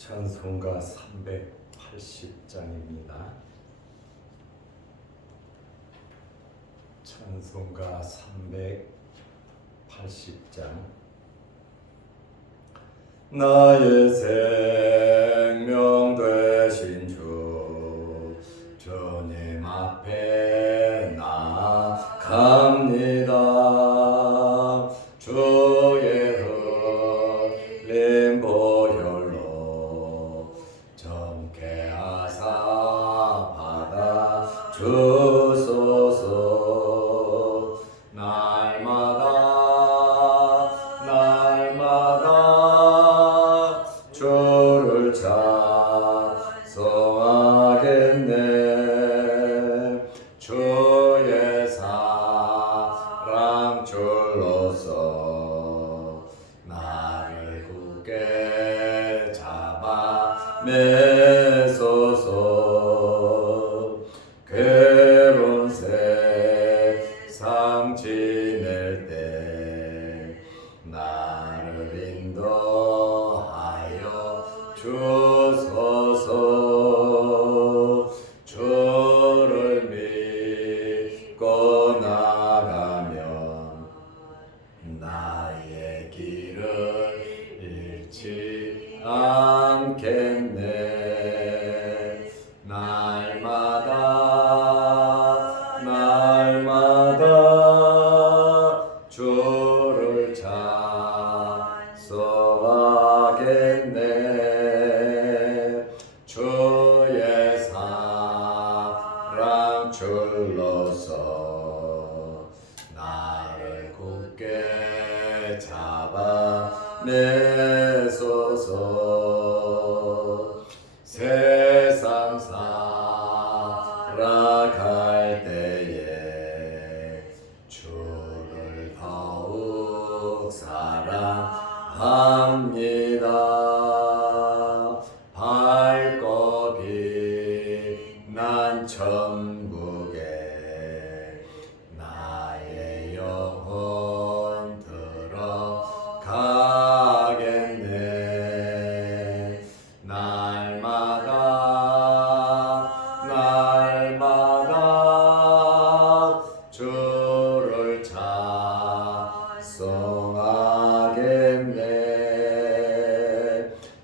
찬송가 380장입니다. 찬송가 380장. 나의 생명 되신 주 주님 앞에 나아갑니다. 주의 흘린 보혈로 정케 하사 받아 주소서. 날마다 주를 찬송하겠네. 주의 사랑 줄로서 나를 굳게 잡아 매소서. 괴로운 세상 지낼 때 나를 인도하여 주소서. 주를 믿고 나가면 나의 길을 잃지 않겠네. 날마다 주를 찬송하겠네. 주의 사랑 줄로서 나를 굳게 잡아 매소서. 세상 살아갈 때에 주를 더욱 사랑합니다. 밝고 빛난 천국에 나의 영혼 들어가겠네. 날마다 주를 찬송하겠네.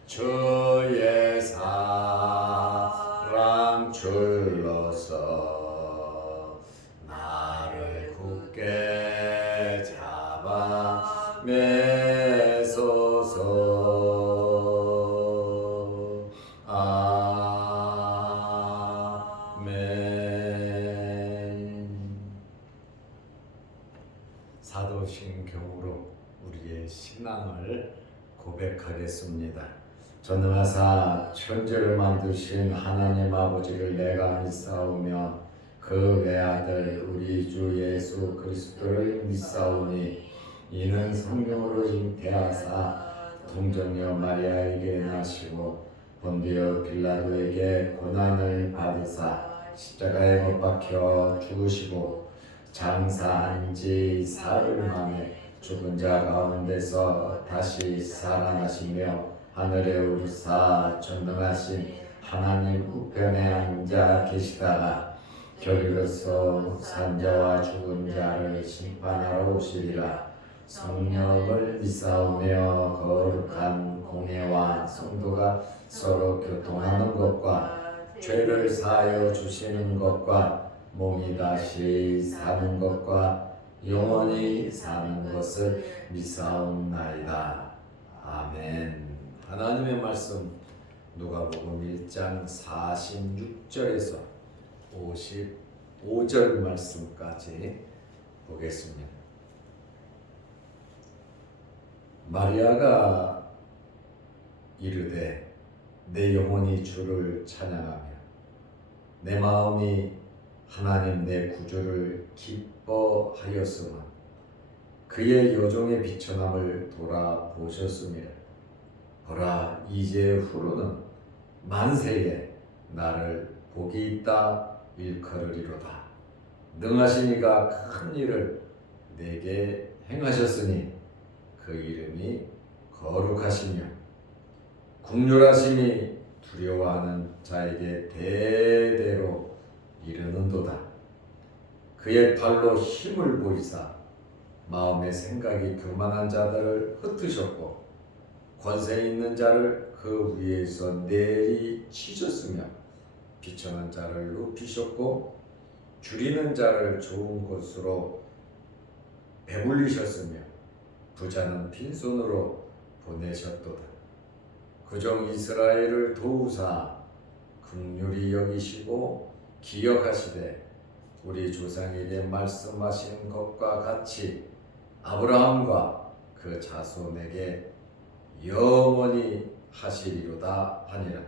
주의 사랑 줄로서 나를 굳게 잡아 매소서. 아멘. 사도신경으로 우리의 신앙을 고백하겠습니다. 전능하사 천지를 만드신 하나님 아버지를 내가 믿사오며 그 외아들 우리 주 예수 그리스도를 믿사오니 이는 성령으로 잉태하사 동정녀 마리아에게 나시고 본디오 빌라도에게 고난을 받으사 십자가에 못 박혀 죽으시고 장사한 지 사흘 만에 죽은 자 가운데서 다시 살아나시며 하늘에 오르사 전능하신 하나님 우편에 앉아 계시다가 결의로서 산자와 죽은 자를 심판하러 오시리라. 성령을 믿사오며 거룩한 공예와 성도가 서로 교통하는 것과 죄를 사하여 주시는 것과 몸이 다시 사는 것과 영원히 사는 것을 믿사옵나이다. 아멘. 하나님의 말씀 누가복음 1장 46절에서 55절 말씀까지 보겠습니다. 마리아가 이르되 내 영혼이 주를 찬양하며 내 마음이 하나님 내 구주를 기뻐하였으나 그의 여종의 비천함을 돌아보셨습니다. 보라, 이제 후로는 만세에 나를 복이 있다 일컬으리로다. 능하신 이가 큰 일을 내게 행하셨으니 그 이름이 거룩하시며 국률하심이 두려워하는 자에게 대대로 이르는도다. 그의 팔로 힘을 보이사 마음의 생각이 교만한 자들을 흩으셨고 권세 있는 자를 그 위에서 내리치셨으며 비천한 자를 높이셨고 줄이는 자를 좋은 곳으로 배불리셨으며 부자는 빈손으로 보내셨도다. 그종 이스라엘을 도우사 긍휼히 여기시고 기억하시되 우리 조상에게 말씀하신 것과 같이 아브라함과 그 자손에게 영원히 하시리로다 하니라.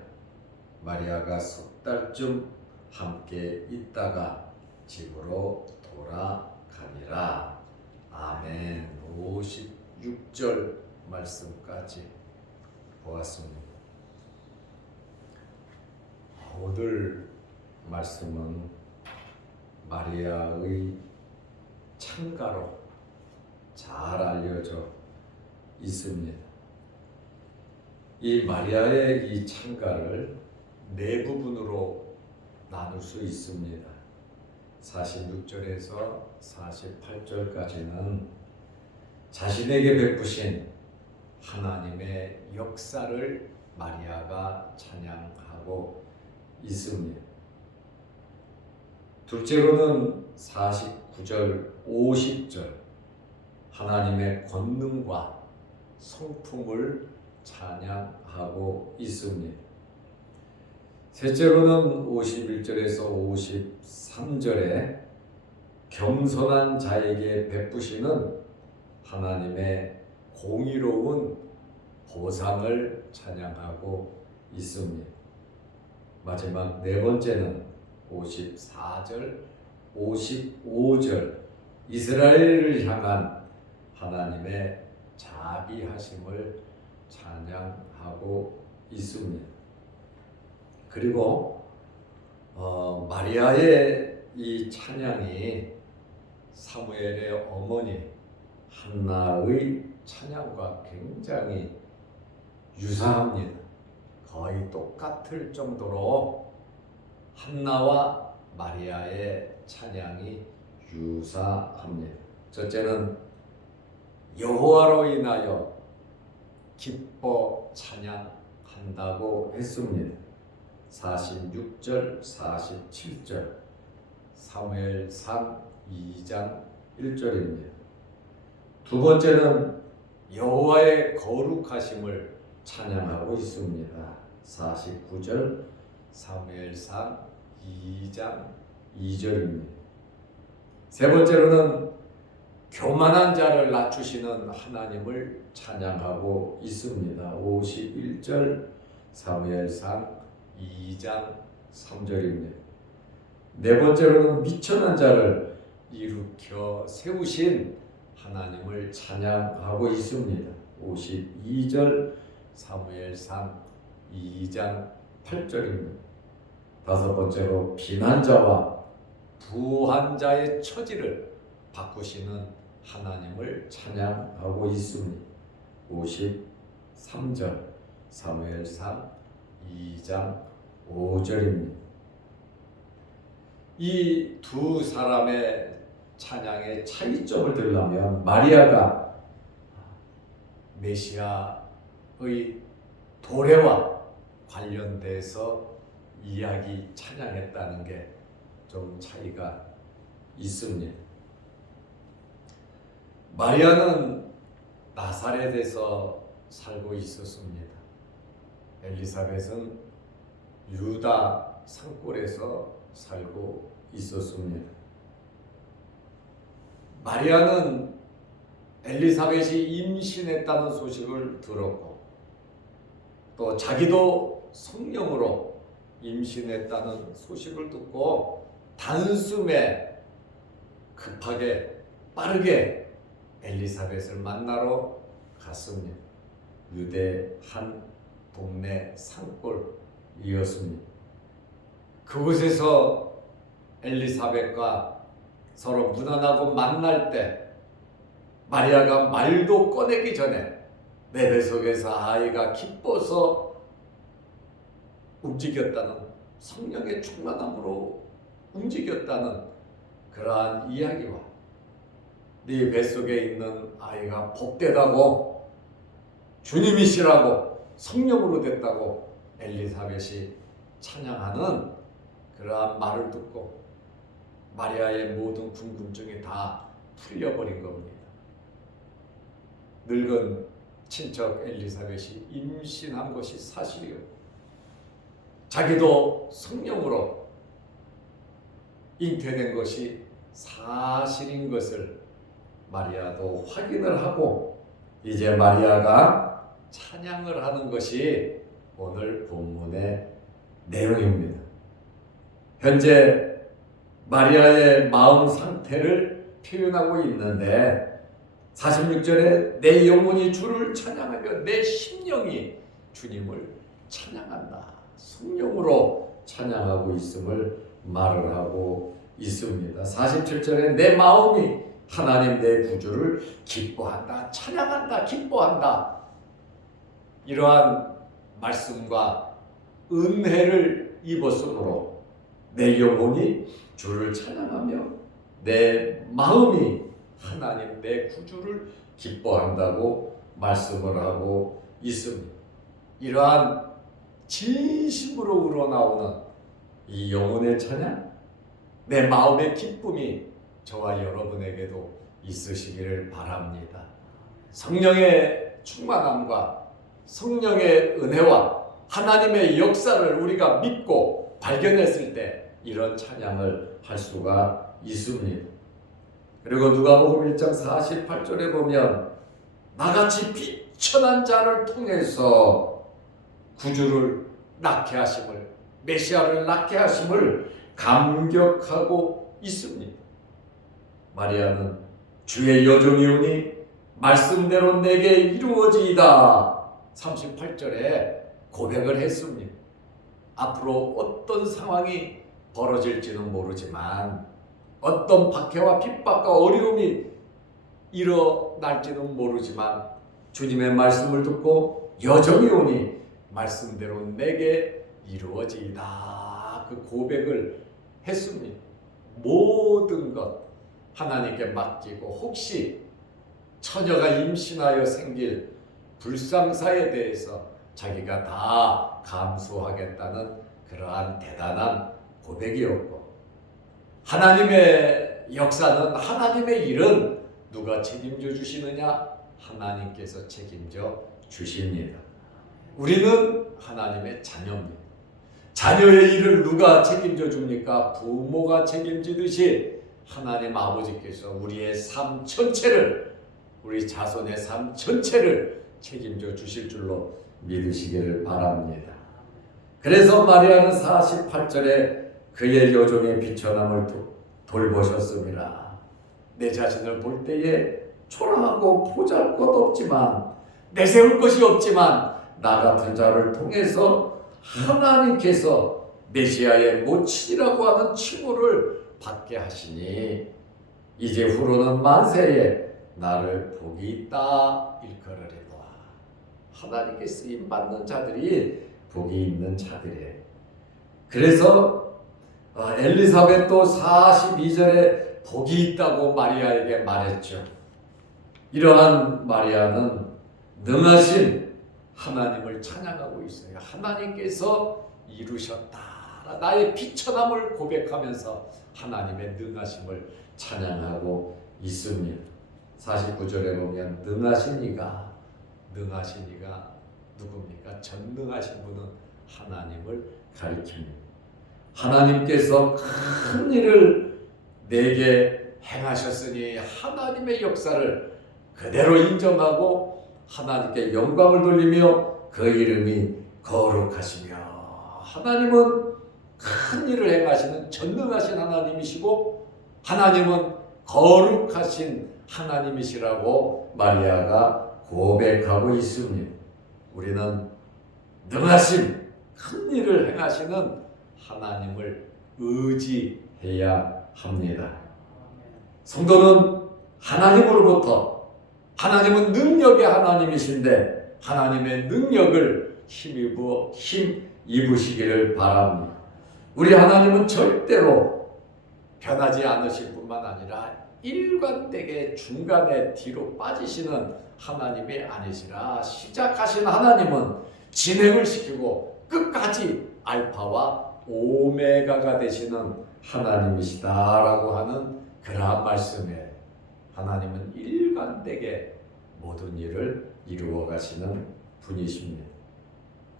마리아가 석 달쯤 함께 있다가 집으로 돌아가니라. 아멘. 56절 말씀까지 보았습니다. 오늘 말씀은 마리아의 찬가로 잘 알려져 있습니다. 이 마리아의 이 찬가를 네 부분으로 나눌 수 있습니다. 46절에서 48절까지는 자신에게 베푸신 하나님의 역사를 마리아가 찬양하고 있습니다. 둘째로는 49절, 50절 하나님의 권능과 성품을 찬양하고 있습니다. 셋째로는 51절에서 53절에 겸손한 자에게 베푸시는 하나님의 공의로운 보상을 찬양하고 있습니다. 마지막 네 번째는 54절, 55절 이스라엘을 향한 하나님의 자비하심을 찬양하고 있습니다. 그리고 마리아의 이 찬양이 사무엘의 어머니 한나의 찬양과 굉장히 유사합니다. 거의 똑같을 정도로 한나와 마리아의 찬양이 유사합니다. 첫째는 여호와로 인하여 기뻐 찬양한다고 했습니다. 46절, 47절 사무엘상 2장 1절입니다. 두 번째는 여호와의 거룩하심을 찬양하고 있습니다. 49절 사무엘상 2장 2절입니다. 세 번째로는 교만한 자를 낮추시는 하나님을 찬양하고 있습니다. 51절 사무엘상 2장 3절입니다. 네 번째로는 미천한 자를 일으켜 세우신 하나님을 찬양하고 있습니다. 52절 사무엘상 2장 8절입니다. 다섯 번째로 비난자와 부한자의 처지를 바꾸시는 하나님을 찬양하고 있습니다. 53절 사무엘상 2장 5절입니다. 이 두 사람의 찬양의 차이점을 들려면 마리아가 메시아의 도래와 관련돼서 이야기 찬양했다는 게 좀 차이가 있습니다. 마리아는 나사렛에서 살고 있었습니다. 엘리사벳은 유다 산골에서 살고 있었습니다. 마리아는 엘리사벳이 임신했다는 소식을 들었고 또 자기도 성령으로 임신했다는 소식을 듣고 단숨에 급하게 빠르게 엘리사벳을 만나러 갔습니다. 유대 한 동네 산골이었습니다. 그곳에서 엘리사벳과 서로 무난하고 만날 때 마리아가 말도 꺼내기 전에 내 뱃속에서 아이가 기뻐서 움직였다는, 성령의 충만함으로 움직였다는 그러한 이야기와 네 뱃속에 있는 아이가 복되다고, 주님이시라고, 성령으로 됐다고 엘리사벳이 찬양하는 그러한 말을 듣고 마리아의 모든 궁금증이 다 풀려버린 겁니다. 늙은 친척 엘리사벳이 임신한 것이 사실이요, 자기도 성령으로 잉태된 것이 사실인 것을 마리아도 확인을 하고 이제 마리아가 찬양을 하는 것이 오늘 본문의 내용입니다. 현재 마리아의 마음 상태를 표현하고 있는데 46절에 내 영혼이 주를 찬양하며 내 심령이 주님을 찬양한다, 성령으로 찬양하고 있음을 말을 하고 있습니다. 47절에 내 마음이 하나님 내 구주를 기뻐한다, 찬양한다, 기뻐한다, 이러한 말씀과 은혜를 입었으므로 내 영혼이 주를 찬양하며 내 마음이 하나님 내 구주를 기뻐한다고 말씀을 하고 있습니다. 이러한 진심으로 우러나오는 이 영혼의 찬양, 내 마음의 기쁨이 저와 여러분에게도 있으시기를 바랍니다. 성령의 충만함과 성령의 은혜와 하나님의 역사를 우리가 믿고 발견했을 때 이런 찬양을 할 수가 있습니다. 그리고 누가복음 1장 48절에 보면 나같이 비천한 자를 통해서 구주를 낳게 하심을, 메시아를 낳게 하심을 감격하고 있습니다. 마리아는 주의 여종이오니 말씀대로 내게 이루어지이다 38절에 고백을 했습니다. 앞으로 어떤 상황이 벌어질지는 모르지만, 어떤 박해와 핍박과 어려움이 일어날지는 모르지만 주님의 말씀을 듣고 여정이 오니 말씀대로 내게 이루어지이다 그 고백을 했습니다. 모든 것 하나님께 맡기고 혹시 처녀가 임신하여 생길 불상사에 대해서 자기가 다 감수하겠다는 그러한 대단한 고백이었고, 하나님의 역사는, 하나님의 일은 누가 책임져 주시느냐? 하나님께서 책임져 주십니다. 우리는 하나님의 자녀입니다. 자녀의 일을 누가 책임져 줍니까? 부모가 책임지듯이 하나님 아버지께서 우리의 삶 전체를, 우리 자손의 삶 전체를 책임져 주실 줄로 믿으시기를 바랍니다. 그래서 마리아는 48절에 그의 여종의 비천함을 돌보셨습니다. 내 자신을 볼 때에 초라하고 보잘것없지만, 내세울 것이 없지만 나 같은 자를 통해서 하나님께서 메시아의 모친이라고 하는 칭호를 받게 하시니 이제 후로는 만세에 나를 복이 있다 일컬으리로다. 하나님께 쓰임 받는 자들이 복이 있는 자들이에요. 그래서 엘리사벳도 42절에 복이 있다고 마리아에게 말했죠. 이러한 마리아는 능하신 하나님을 찬양하고 있어요. 하나님께서 이루셨다. 나의 비천함을 고백하면서 하나님의 능하심을 찬양하고 있습니다. 49절에 보면 능하신 이가 누굽니까? 전능하신 분은 하나님을 가리킵니다. 하나님께서 큰 일을 내게 행하셨으니 하나님의 역사를 그대로 인정하고 하나님께 영광을 돌리며 그 이름이 거룩하시며, 하나님은 큰 일을 행하시는 전능하신 하나님이시고 하나님은 거룩하신 하나님이시라고 마리아가 고백하고 있습니다. 우리는 능하신 큰 일을 행하시는 하나님을 의지해야 합니다. 성도는 하나님으로부터, 하나님은 능력의 하나님이신데 하나님의 능력을 힘입어 입으시기를 바랍니다. 우리 하나님은 절대로 변하지 않으실 뿐만 아니라 일관되게 중간에 뒤로 빠지시는 하나님이 아니시라 시작하신 하나님은 진행을 시키고 끝까지 알파와 오메가가 되시는 하나님이시다라고 하는 그러한 말씀에 하나님은 일관되게 모든 일을 이루어 가시는 분이십니다.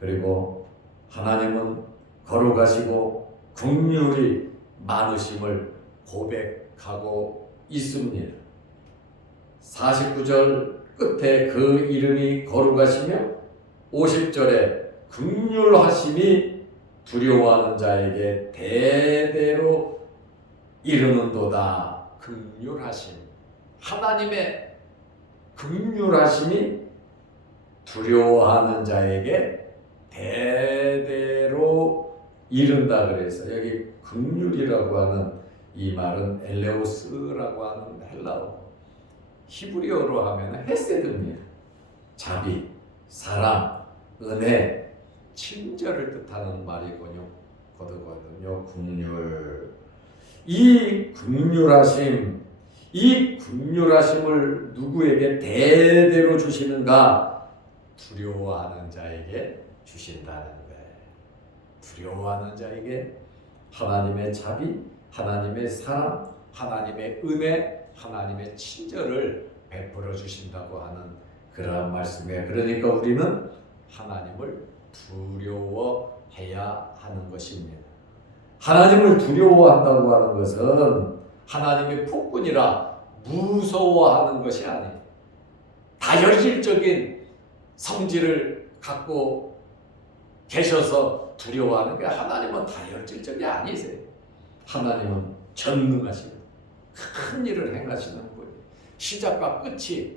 그리고 하나님은 거룩하시고 긍휼이 많으심을 고백하고 있습니다. 49절 끝에 그 이름이 거룩하시며 50절에 긍휼하심이 두려워하는 자에게 대대로 이르는도다. 긍휼하심, 하나님의 긍휼하심이 두려워하는 자에게 대대로 이른다. 그래서 여기 긍휼이라고 하는 이 말은 엘레오스라고 하는 헬라어고 히브리어로 하면 헤세드입니다. 자비, 사랑, 은혜, 친절을 뜻하는 말이거든요. 긍휼. 이 긍휼하심, 이 긍휼하심을 누구에게 대대로 주시는가? 두려워하는 자에게 주신다는 거예요. 두려워하는 자에게 하나님의 자비, 하나님의 사랑, 하나님의 은혜, 하나님의 친절을 베풀어 주신다고 하는 그러한 말씀이에요. 그러니까 우리는 하나님을 두려워해야 하는 것입니다. 하나님을 두려워한다고 하는 것은 하나님의 폭군이라 무서워하는 것이 아니에요. 다혈질적인 성질을 갖고 계셔서 두려워하는 게 하나님은 다혈질적이 아니세요. 하나님은 전능하시고 큰 일을 행하시는 분이에요. 시작과 끝이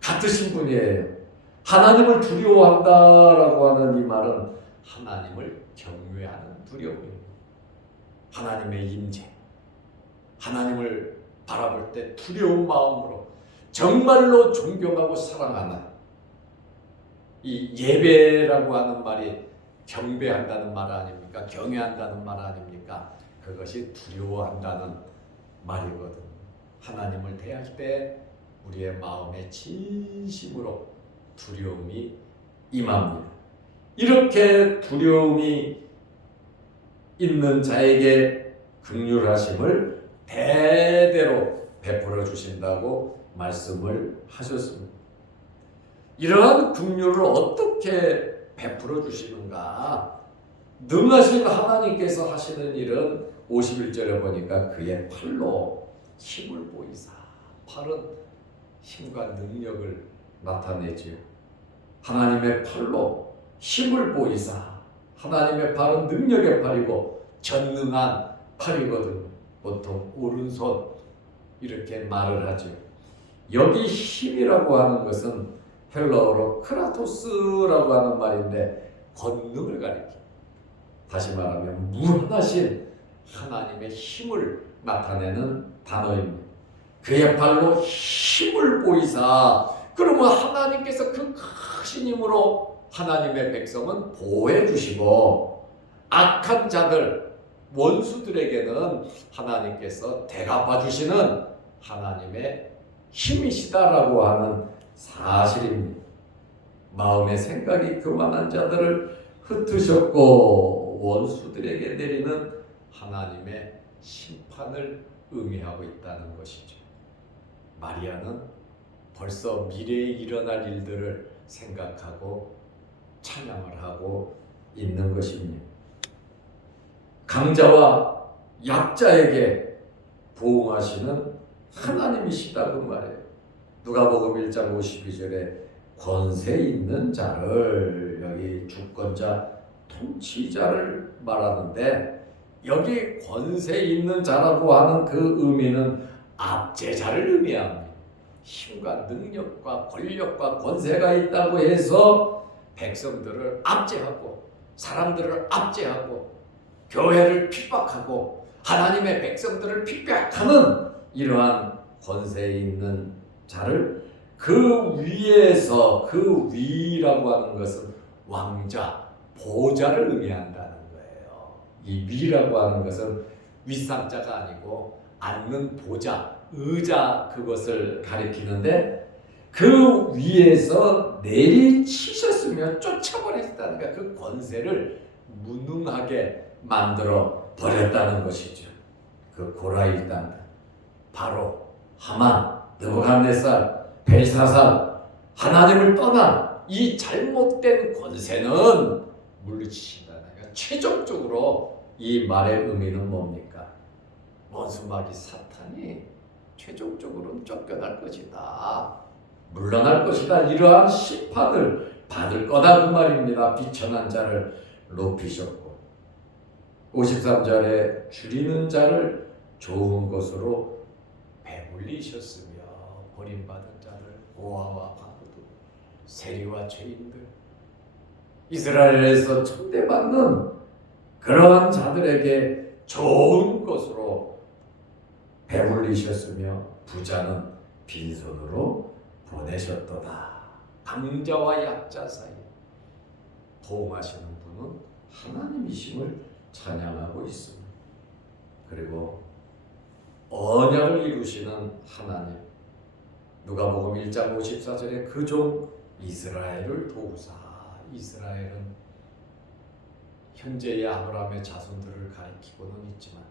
같으신 분이에요. 하나님을 두려워한다라고 하는 이 말은 하나님을 경외하는 두려움이에요. 하나님의 임재, 하나님을 바라볼 때 두려운 마음으로 정말로 존경하고 사랑하는 이 예배라고 하는 말이 경배한다는 말 아닙니까? 경외한다는 말 아닙니까? 그것이 두려워한다는 말이거든. 하나님을 대할 때 우리의 마음에 진심으로 두려움이 임합니다. 이렇게 두려움이 있는 자에게 긍휼하심을 대대로 베풀어 주신다고 말씀을 하셨습니다. 이러한 긍휼을 어떻게 베풀어 주시는가? 능하신 하나님께서 하시는 일은 51절에 보니까 그의 팔로 힘을 보이사. 팔은 힘과 능력을 나타내지요. 하나님의 팔로 힘을 보이사. 하나님의 팔은 능력의 팔이고 전능한 팔이거든요. 보통 오른손 이렇게 말을 하죠. 여기 힘이라고 하는 것은 헬라어로 크라토스라고 하는 말인데 권능을 가리킵니다. 다시 말하면 무한하신 하나님의 힘을 나타내는 단어입니다. 그의 발로 힘을 보이사. 그러면 하나님께서 그 크신 힘으로 하나님의 백성은 보호해 주시고 악한 자들, 원수들에게는 하나님께서 대갚아 주시는 하나님의 힘이시다라고 하는 사실입니다. 마음의 생각이 교만한 자들을 흩으셨고 원수들에게 내리는 하나님의 심판을 의미하고 있다는 것이죠. 마리아는 벌써 미래에 일어날 일들을 생각하고 찬양을 하고 있는 것입니다. 강자와 약자에게 보응하시는 하나님이시다고 말해요. 누가복음 1장 52절에 권세 있는 자를, 여기 주권자, 통치자를 말하는데 여기 권세 있는 자라고 하는 그 의미는 압제자를 의미합니다. 힘과 능력과 권력과 권세가 있다고 해서 백성들을 압제하고 사람들을 압제하고 교회를 핍박하고 하나님의 백성들을 핍박하는 이러한 권세 있는 자를 그 위에서, 그 위라고 하는 것은 왕자, 보좌를 의미한다는 거예요. 이 위라고 하는 것은 윗상자가 아니고 앉는 보좌, 의자, 그것을 가리키는데 그 위에서 내리치셨으며 쫓아버렸다는 거야. 그 권세를 무능하게 만들어 버렸다는 것이죠. 그 고라일 땅, 바로 하만, 느부갓네살, 벨사살, 하나님을 떠난 이 잘못된 권세는 물리치신다는 거야. 최종적으로 이 말의 의미는 뭡니까? 원수마귀 사탄이 최종적으로는 쫓겨날 것이다, 물러날 것이다, 이러한 심판을 받을 거다, 그 말입니다. 비천한 자를 높이셨고 53절에 줄이는 자를 좋은 것으로 배불리셨으며 버림받은 자를 고아와 과부들, 세리와 죄인들, 이스라엘에서 천대받는 그러한 자들에게 좋은 것으로 배불리셨으며 부자는 빈손으로 보내셨도다. 강자와 약자 사이 도움하시는 분은 하나님이심을 찬양하고 있습니다. 그리고 언약을 이루시는 하나님, 누가복음 1장 54절에 그 종 이스라엘을 도우사, 이스라엘은 현재의 아브라함의 자손들을 가리키고는 있지만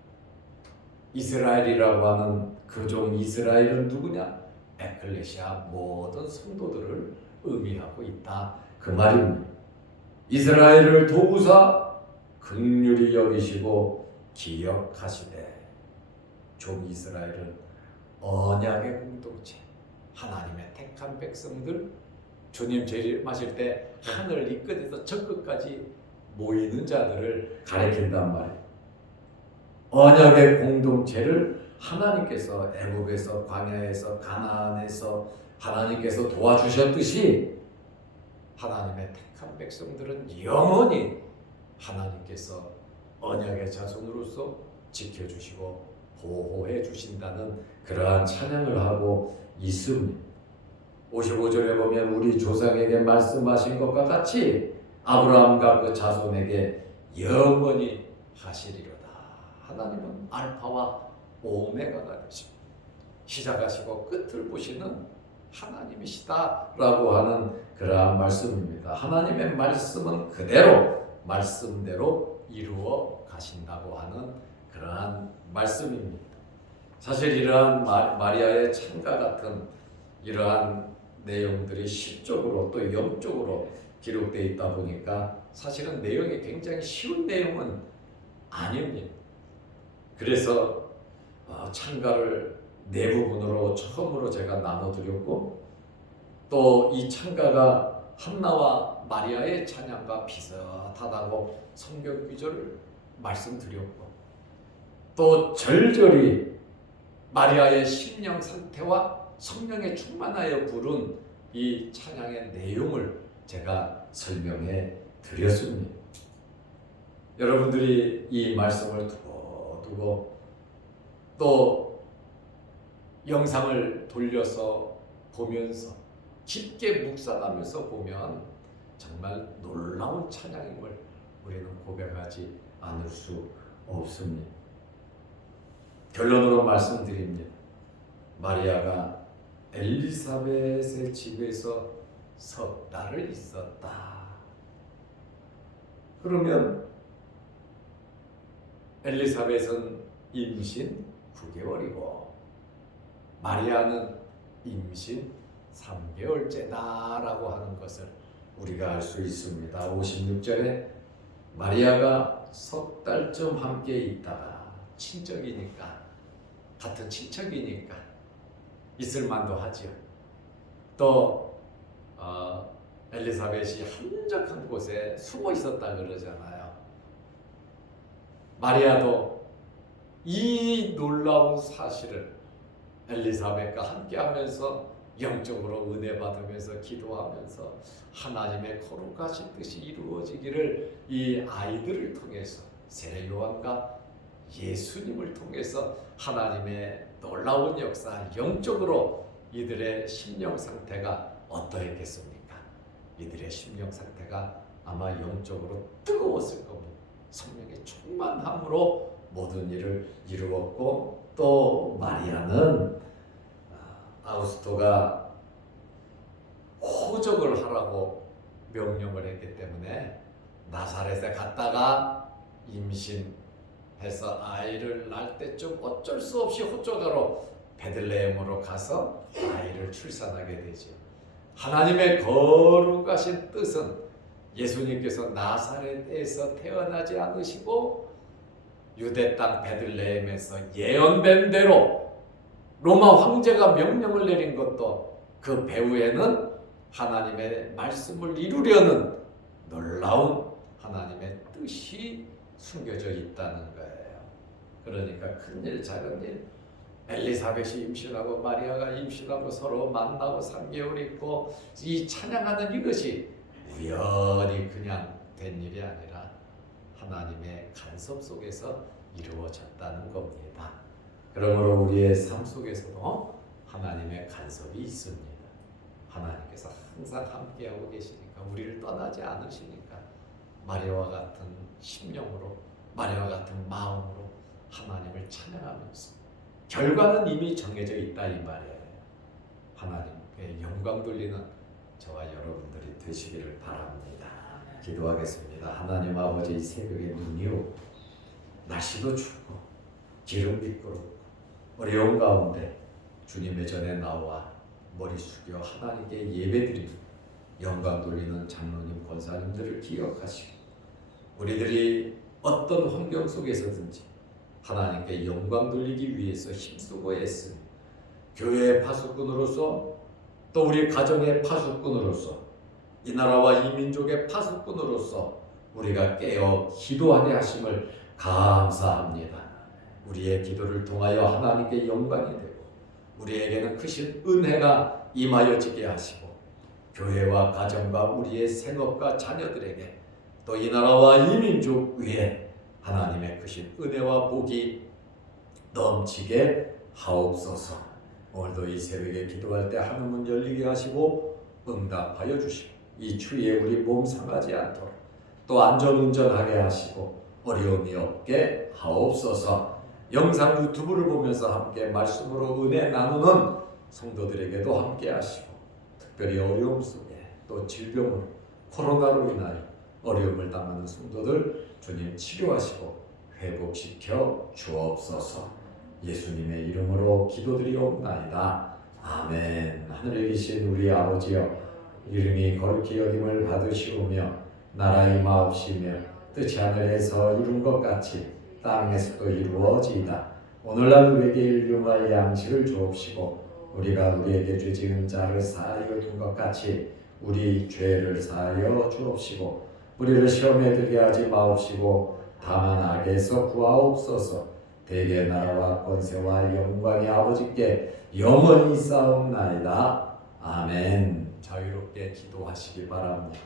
이스라엘이라고 하는 그 종 이스라엘은 누구냐? 에클레시아 모든 성도들을 의미하고 있다, 그 말입니다. 이스라엘을 도우사 긍휼히 여기시고 기억하시되, 종 이스라엘은 언약의 공동체, 하나님의 택한 백성들, 주님 재림하실 때 하늘 이 끝에서 저 끝까지 모이는 자들을 가리킨단 말이에요. 언약의 공동체를 하나님께서 애굽에서, 광야에서, 가나안에서 하나님께서 도와주셨듯이 하나님의 택한 백성들은 영원히 하나님께서 언약의 자손으로서 지켜주시고 보호해 주신다는 그러한 찬양을 하고 있습니다. 55절에 보면 우리 조상에게 말씀하신 것과 같이 아브라함과 그 자손에게 영원히 하시리로다. 하나님은 알파와 오메가가 되시고 시작하시고 끝을 보시는 하나님이시다라고 하는 그러한 말씀입니다. 하나님의 말씀은 그대로 말씀대로 이루어 가신다고 하는 그러한 말씀입니다. 사실 이러한 마리아의 찬가 같은 이러한 내용들이 시적으로 또 영적으로 기록되어 있다 보니까 사실은 내용이 굉장히 쉬운 내용은 아닙니다. 그래서 찬가를 네 부분으로 처음으로 제가 나눠드렸고, 또 이 찬가가 한나와 마리아의 찬양과 비슷하다고 성경 구절을 말씀드렸고, 또 절절히 마리아의 심령 상태와 성령에 충만하여 부른 이 찬양의 내용을 제가 설명해 드렸습니다. 여러분들이 이 말씀을 두고 또 영상을 돌려서 보면서 깊게 묵상하면서 보면 정말 놀라운 찬양임을 우리는 고백하지 않을 수 없습니다. 결론으로 말씀드립니다. 마리아가 엘리사벳의 집에서 석 달을 있었다. 그러면 엘리사벳은 임신 9개월이고 마리아는 임신 3개월째다라고 하는 것을 우리가 알 수 있습니다. 56절에 마리아가 석 달쯤 함께 있다가, 친척이니까, 같은 친척이니까 있을만도 하죠. 또 엘리사벳이 한적한 곳에 숨어 있었다 그러잖아요. 마리아도 이 놀라운 사실을 엘리사벳과 함께하면서 영적으로 은혜 받으면서 기도하면서 하나님의 거룩하신 뜻이 이루어지기를 이 아이들을 통해서, 세례 요한과 예수님을 통해서 하나님의 놀라운 역사, 영적으로 이들의 심령 상태가 어떠했겠습니까? 이들의 심령 상태가 아마 영적으로 뜨거웠을 겁니다. 성령의 충만함으로 모든 일을 이루었고, 또 마리아는 아우구스토가 호적을 하라고 명령을 했기 때문에 나사렛에 갔다가 임신해서 아이를 낳을 때쯤 어쩔 수 없이 호적하러 베들레헴으로 가서 아이를 출산하게 되죠. 하나님의 거룩하신 뜻은 예수님께서 나사렛에서 태어나지 않으시고 유대 땅 베들레헴에서 예언된 대로 로마 황제가 명령을 내린 것도 그 배후에는 하나님의 말씀을 이루려는 놀라운 하나님의 뜻이 숨겨져 있다는 거예요. 그러니까 큰일 작은일, 엘리사벳이 임신하고 마리아가 임신하고 서로 만나고 3개월 있고 이 찬양하는 이것이 우연히 그냥 된 일이 아니라 하나님의 간섭 속에서 이루어졌다는 겁니다. 그러므로 우리의 삶 속에서도 하나님의 간섭이 있습니다. 하나님께서 항상 함께하고 계시니까, 우리를 떠나지 않으시니까 마리아와 같은 심령으로, 마리아와 같은 마음으로 하나님을 찬양하면서 결과는 이미 정해져 있다 이 말이에요. 하나님께 영광 돌리는 저와 여러분들이 되시기를 바랍니다. 기도하겠습니다. 하나님 아버지, 이 새벽에 눈이 오고 날씨도 춥고 기름 미끄럽고 어려운 가운데 주님의 전에 나와 머리 숙여 하나님께 예배드리고 영광 돌리는 장로님, 권사님들을 기억하시고 우리들이 어떤 환경 속에서든지 하나님께 영광 돌리기 위해서 힘쓰고 애쓰며 교회의 파수꾼으로서, 또 우리 가정의 파수꾼으로서, 이 나라와 이 민족의 파수꾼으로서 우리가 깨어 기도하게 하심을 감사합니다. 우리의 기도를 통하여 하나님께 영광이 되고 우리에게는 크신 은혜가 임하여지게 하시고 교회와 가정과 우리의 생업과 자녀들에게, 또 이 나라와 이 민족 위에 하나님의 크신 은혜와 복이 넘치게 하옵소서. 오늘도 이 새벽에 기도할 때 하늘문 열리게 하시고 응답하여 주시고 이 추위에 우리 몸 상하지 않도록 또 안전운전하게 하시고 어려움이 없게 하옵소서. 영상 유튜브를 보면서 함께 말씀으로 은혜 나누는 성도들에게도 함께 하시고, 특별히 어려움 속에 또 질병으로, 코로나로 인하여 어려움을 당하는 성도들 주님 치료하시고 회복시켜 주옵소서. 예수님의 이름으로 기도드리옵나이다. 아멘. 하늘에 계신 우리 아버지여, 이름이 거룩히 여김을 받으시오며 나라의 마옵시며 뜻이 하늘에서 이룬 것 같이 땅에서도 이루어지이다. 오늘날 우리에게 일용할 양식을 주옵시고 우리가 우리에게 죄 지은 자를 사하여 준 것 같이 우리 죄를 사하여 주옵시고 우리를 시험에 들게 하지 마옵시고 다만 악에서 구하옵소서. 대개 나라와 권세와 영광이 아버지께 영원히 있사옵나이다. 아멘. 자유롭게 기도하시기 바랍니다.